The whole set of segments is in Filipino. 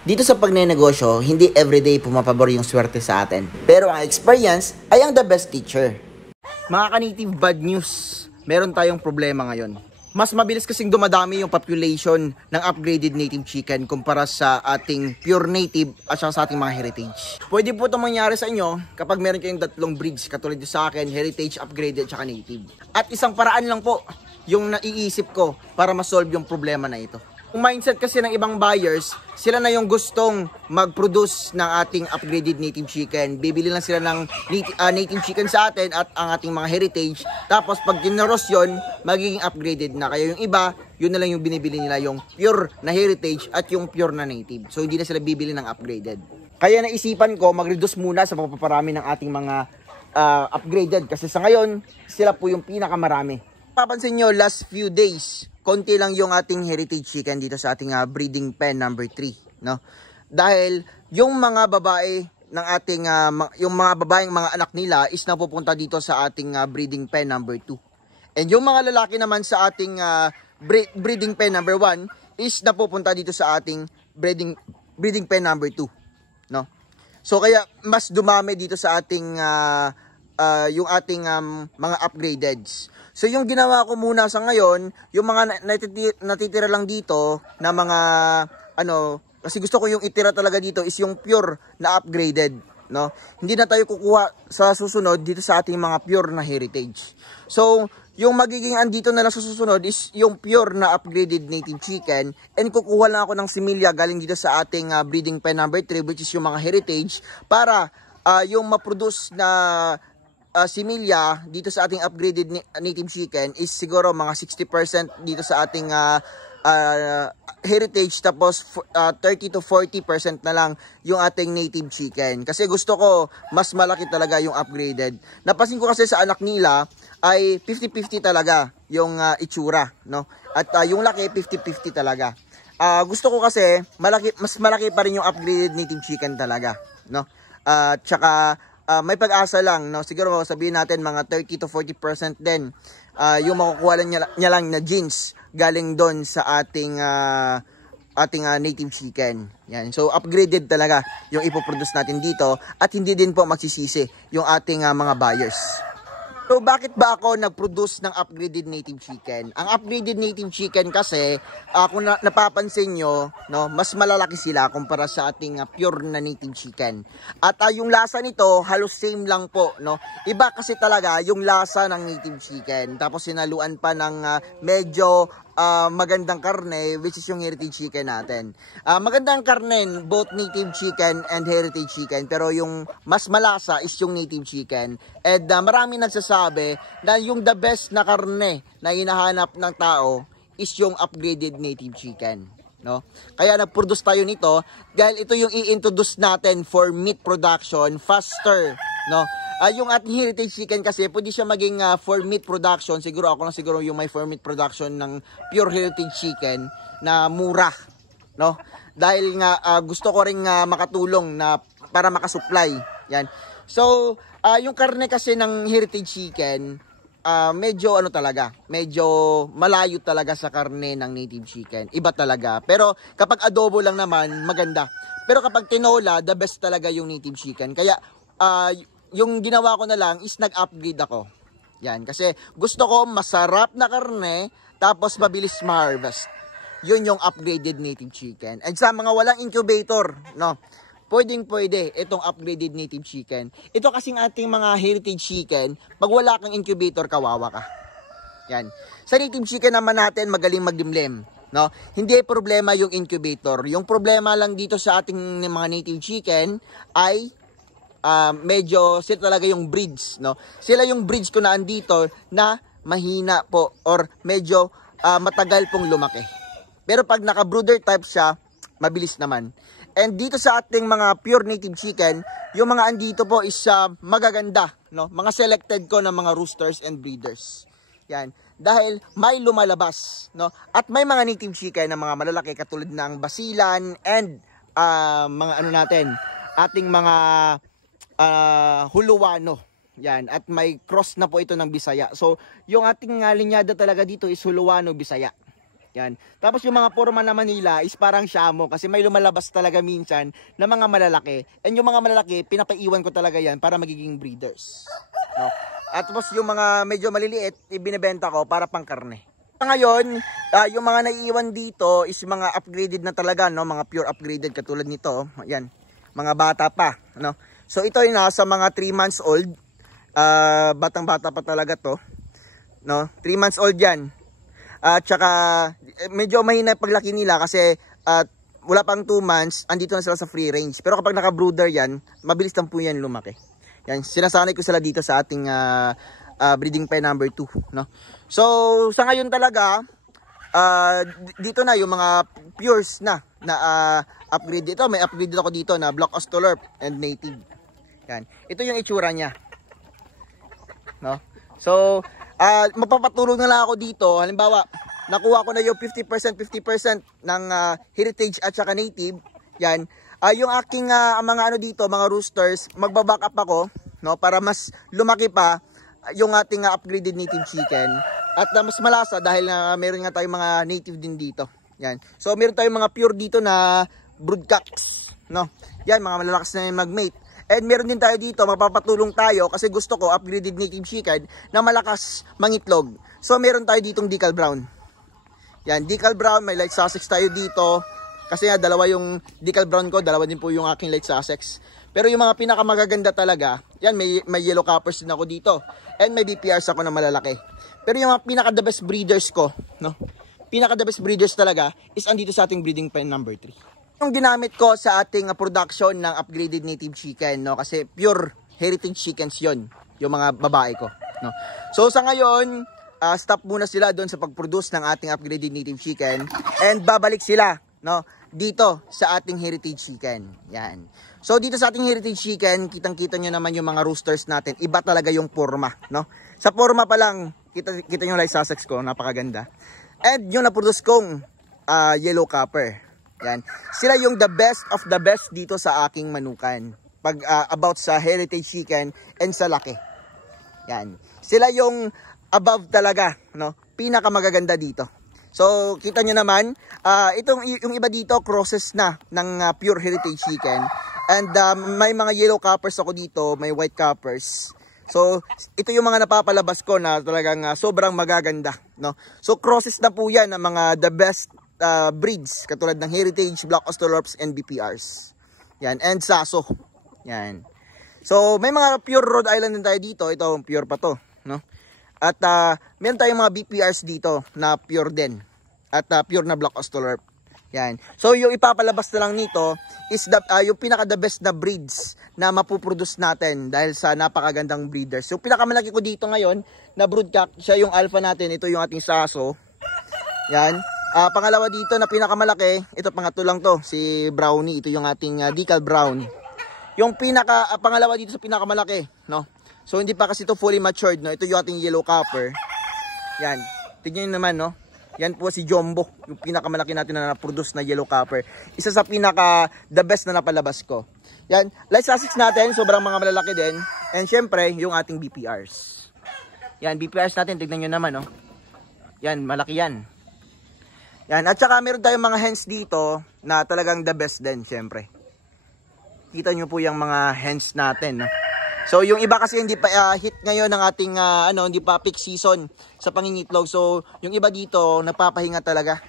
Dito sa pagnenegosyo, hindi everyday pumapabor yung swerte sa atin. Pero ang experience ay ang the best teacher. Mga ka-native, bad news. Meron tayong problema ngayon. Mas mabilis kasing dumadami yung population ng upgraded native chicken kumpara sa ating pure native at saka sa ating mga heritage. Pwede po itong mangyari sa inyo kapag meron kayong tatlong breeds katulad sa akin, heritage, upgraded at saka native. At isang paraan lang po yung naiisip ko para ma-solve yung problema na ito. Yung mindset kasi ng ibang buyers, sila na yung gustong mag-produce ng ating upgraded native chicken. Bibili lang sila ng native chicken sa atin at ang ating mga heritage. Tapos pag ginaros yun, magiging upgraded na. Kaya yung iba, yun na lang yung binibili nila, yung pure na heritage at yung pure na native. So hindi na sila bibili ng upgraded. Kaya naisipan ko, mag-reduce muna sa pagpaparami ng ating mga upgraded. Kasi sa ngayon, sila po yung pinakamarami. Papansin nyo, last few days, konti lang yung ating heritage chicken dito sa ating breeding pen number 3, no? Dahil yung mga babae ng ating yung mga babaeng mga anak nila is napupunta dito sa ating breeding pen number 2. And yung mga lalaki naman sa ating breeding pen number 1 is napupunta dito sa ating breeding pen number 2, no? So kaya mas dumami dito sa ating yung ating mga upgradeds. So yung ginawa ko muna sa ngayon, yung mga natitira lang dito na mga kasi gusto ko yung itira talaga dito is yung pure na upgraded, no? Hindi na tayo kukuha sa susunod dito sa ating mga pure na heritage. So yung magiging andito na lang sa susunod is yung pure na upgraded native chicken, and kukuha lang ako ng similya galing dito sa ating breeding pen number 3, which is yung mga heritage, para yung ma-produce na similya dito sa ating upgraded native chicken is siguro mga 60% dito sa ating heritage, tapos 30 to 40% na lang yung ating native chicken. Kasi gusto ko mas malaki talaga yung upgraded. Napansin ko kasi sa anak nila ay 50-50 talaga yung itsura, no? At yung laki 50-50 talaga. Gusto ko kasi mas malaki pa rin yung upgraded native chicken talaga, no? Tsaka may pag-asa lang, no? Siguro sabihin natin mga 30 to 40% din yung makukuha niya lang na genes galing doon sa ating native chicken. Yan. So upgraded talaga yung ipoproduce natin dito, at hindi din po magsisisi yung ating mga buyers. So bakit ba ako nag-produce ng upgraded native chicken? Ang upgraded native chicken kasi, kung napapansin nyo, no, mas malalaki sila kumpara sa ating pure na native chicken. At yung lasa nito, halos same lang po, no? Iba kasi talaga yung lasa ng native chicken. Tapos sinaluan pa ng medyo magandang karne, which is yung heritage chicken natin. Magandang karne, both native chicken and heritage chicken, pero yung mas malasa is yung native chicken. And marami nagsasabi na yung the best na karne na hinahanap ng tao is yung upgraded native chicken, no? Kaya nag-produce tayo nito dahil ito yung i-introduce natin for meat production faster, no? Yung ating heritage chicken kasi pwede siya maging for meat production. Siguro ako lang siguro yung may for meat production ng pure heritage chicken na mura, no? Dahil nga gusto ko ring makatulong na para makasupply. Yan. So, yung karne kasi ng heritage chicken, medyo talaga, medyo malayo talaga sa karne ng native chicken. Iba talaga. Pero kapag adobo lang naman, maganda. Pero kapag tinola, the best talaga yung native chicken. Kaya yung ginawa ko na lang is nag-upgrade ako. Yan, kasi gusto ko masarap na karne, tapos mabilis ma-harvest. Yun yung upgraded native chicken. And sa mga walang incubator, no, pwede itong upgraded native chicken. Ito kasing ating mga heritage chicken, pag wala kang incubator, kawawa ka. Yan. Sa native chicken naman natin, magaling maglimlim, no? Hindi ay problema yung incubator. Yung problema lang dito sa ating mga native chicken ay medyo sila talaga yung breeds, no? Sila yung breeds ko na andito na mahina po or medyo matagal pong lumaki. Pero pag naka-brooder type siya, mabilis naman. And dito sa ating mga pure native chicken, yung mga andito po is magaganda, no? Mga selected ko ng mga roosters and breeders. Yan. Dahil may lumalabas, no? At may mga native chicken na mga malalaki katulad ng basilan and mga ating mga Huluwano. Yan. At may cross na po ito ng Bisaya. So, yung ating linyada talaga dito is Huluwano, Bisaya. Yan. Tapos yung mga porma na Manila is parang Shamo kasi may lumalabas talaga minsan na mga malalaki. And yung mga malalaki, pinapaiwan ko talaga yan para magiging breeders. No? At tapos yung mga medyo maliliit, ibinebenta ko para pangkarne. Ngayon, yung mga naiiwan dito is mga upgraded na talaga, no? Mga pure upgraded katulad nito. Yan. Mga bata pa. No? So ito yung nasa mga 3 months old. Batang-bata pa talaga to. No? 3 months old yan. At saka medyo mahina paglaki nila kasi wala pang 2 months, andito na sila sa free range. Pero kapag naka-brooder yan, mabilis lang po yan lumaki. Yan, sinasanay ko sila dito sa ating breeding pen number 2, no? So, sa ngayon talaga, dito na yung mga pures na upgrade dito. May upgrade ako dito na Black Australorp and Native. Yan. Ito yung itsura niya. No? So, mapapatulong na lang ako dito. Halimbawa, nakuha ko na yung 50% ng heritage at saka native. Yan. Yung aking mga ano dito, mga roosters, magbaback up ako, no, para mas lumaki pa yung ating upgraded native chicken. At mas malasa dahil meron nga tayong mga native din dito. Yan. So, meron tayong mga pure dito na broodcocks, no. Yan, mga malalakas na yung mag-mate. And meron din tayo dito, mapapatulong tayo kasi gusto ko upgraded native chicken na malakas mangitlog. So meron tayo ditong decal brown. Yan, decal brown, may light Sussex tayo dito. Kasi nga dalawa yung decal brown ko, dalawa din po yung aking light Sussex. Pero yung mga pinakamagaganda talaga, yan, may yellow cappers din ako dito. And may BPRs ako na malalaki. Pero yung mga pinaka the best breeders ko, no? Pinaka the best breeders talaga is andito sa ating breeding pen number 3. Yung ginamit ko sa ating production ng upgraded native chicken, no, kasi pure heritage chickens yon, yung mga babae ko, no. So sa ngayon, stop muna sila doon sa pag-produce ng ating upgraded native chicken and babalik sila, no, dito sa ating heritage chicken. Yan. So dito sa ating heritage chicken, kitang-kita nyo naman yung mga roosters natin. Iba talaga yung forma, no. Sa forma pa lang, kita nyo light Sussex ko, napakaganda. And yung na-produce kong yellow copper. Yan. Sila yung the best of the best dito sa aking manukan. Pag about sa heritage chicken and sa laki. Yan. Sila yung above talaga, no? Pinakamagaganda dito. So, kita nyo naman, yung iba dito crosses na ng pure heritage chicken. And may mga yellow cappers ako dito, may white cappers. So, ito yung mga napapalabas ko na talagang sobrang magaganda, no? So, crosses na po yan ng mga the best breeds katulad ng heritage, Black Australorps and BPRs. Yan, and Saso. Yan. So, may mga pure Rhode Island din tayo dito. Ito, pure pa to, no? At meron tayong mga BPRs dito na pure din. At pure na Black Australorp. Yan. So, yung ipapalabas na lang nito is yung pinaka the best na breeds na mapuproduce natin dahil sa napakagandang breeders. So, pinakamalaki ko dito ngayon na broodcock, siya yung alpha natin. Ito yung ating Saso. Yan. Pangalawa dito na pinakamalaki, ito pangatlo lang to, si Brownie. Ito yung ating decal brown. Yung pangalawa dito sa pinakamalaki, no? So hindi pa kasi ito fully matured, no? Ito yung ating yellow copper. Yan. Tingnan niyo naman, no? Yan po si Jumbo, yung pinakamalaki natin na na-produce na yellow copper. Isa sa the best na napalabas ko. Yan, light Sussex natin, sobrang mga malalaki din. And syempre, yung ating BPRs. Yan, BPRs natin, tignan niyo naman, no? Yan, malaki yan. Yan, at saka meron tayong mga hens dito na talagang the best din, syempre. Kita nyo po yung mga hens natin, no? So, yung iba kasi hindi pa hit ngayon ng ating, hindi pa peak season sa pangingitlog. So, yung iba dito, nagpapahinga talaga.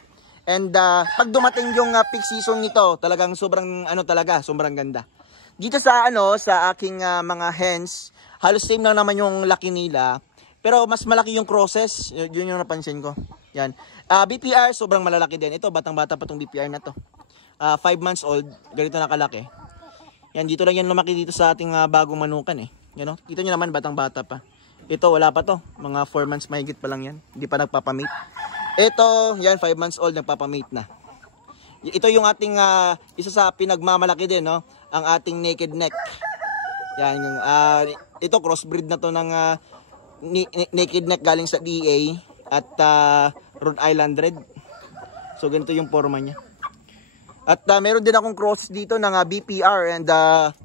And, pag dumating yung peak season nito, talagang sobrang, sobrang ganda. Dito sa, sa aking mga hens, halos same lang naman yung laki nila. Pero, mas malaki yung crosses. Yun yung napansin ko. Yan. BPR, sobrang malalaki din. Ito, batang-bata pa itong BPR na to. 5 months old, ganito na kalaki. Yan, dito lang yan lumaki dito sa ating bagong manukan eh. Yan o, kita nyo naman, batang-bata pa. Ito, wala pa to. Mga 4 months mahigit pa lang yan. Hindi pa nagpapamate. Ito, yan, 5 months old, nagpapamate na. Ito yung ating, isa sa pinagmamalaki din, no? Ang ating naked neck. Yan, ito, crossbreed na to ng naked neck galing sa DA. At Rhode Island Red. So ganito yung forma niya. At meron din akong cross dito ng BPR and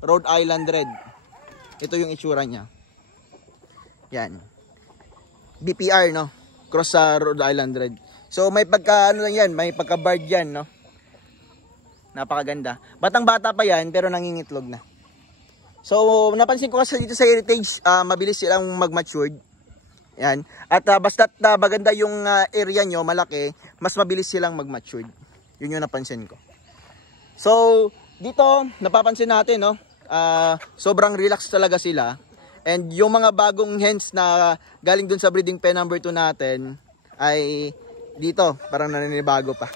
Rhode Island Red. Ito yung itsura niya. Yan. BPR, no? Cross sa Rhode Island Red. So may pagka ano lang yan, may pagka barred yan, no? Napakaganda. Batang-bata pa yan pero nangingitlog na. So napansin ko kasi dito sa Heritage, mabilis silang mag-matured. Yan. At basta't maganda yung area nyo, malaki, mas mabilis silang mag-matured. Yun yung napansin ko. So dito napapansin natin, no? Sobrang relax talaga sila. And yung mga bagong hens na galing dun sa breeding pen number 2 natin ay dito, parang naninibago pa.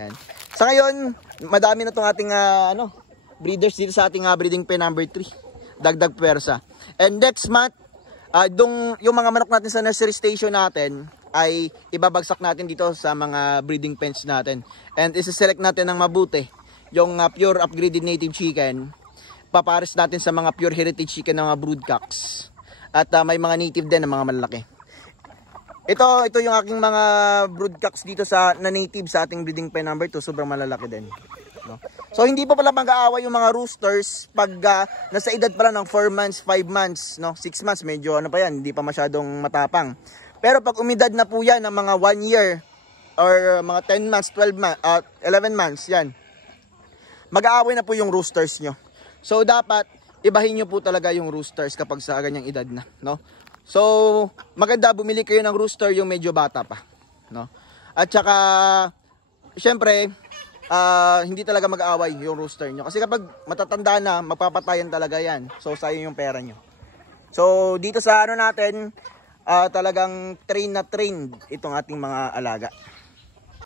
Yan. Sa ngayon, madami na tong ating breeders dito sa ating breeding pen number 3. Dagdag pwersa. And next month, yung mga manok natin sa nursery station natin ay ibabagsak natin dito sa mga breeding pens natin. And isa-select natin ng mabuti yung pure upgraded native chicken. Papares natin sa mga pure heritage chicken ng mga broodcocks. At may mga native din ng mga malalaki. Ito yung aking mga broodcocks dito na native sa ating breeding pen number 2. Sobrang malalaki din. No? So hindi pa pala mag-aaway yung mga roosters pag nasa edad pala ng 4 months, 5 months, no? 6 months, medyo ano pa yan, hindi pa masyadong matapang. Pero pag umidad na po yan ng mga 1 year or mga 10 months, 12 months, 11 months, yan. Mag-aaway na po yung roosters nyo. So dapat ibahin nyo po talaga yung roosters kapag sa ganyang edad na, no? So maganda bumili kayo ng rooster yung medyo bata pa, no? At saka syempre hindi talaga mag-aaway yung rooster nyo kasi kapag matatanda na magpapatayan talaga yan. So sayang yung pera nyo. So dito sa natin talagang train na train itong ating mga alaga.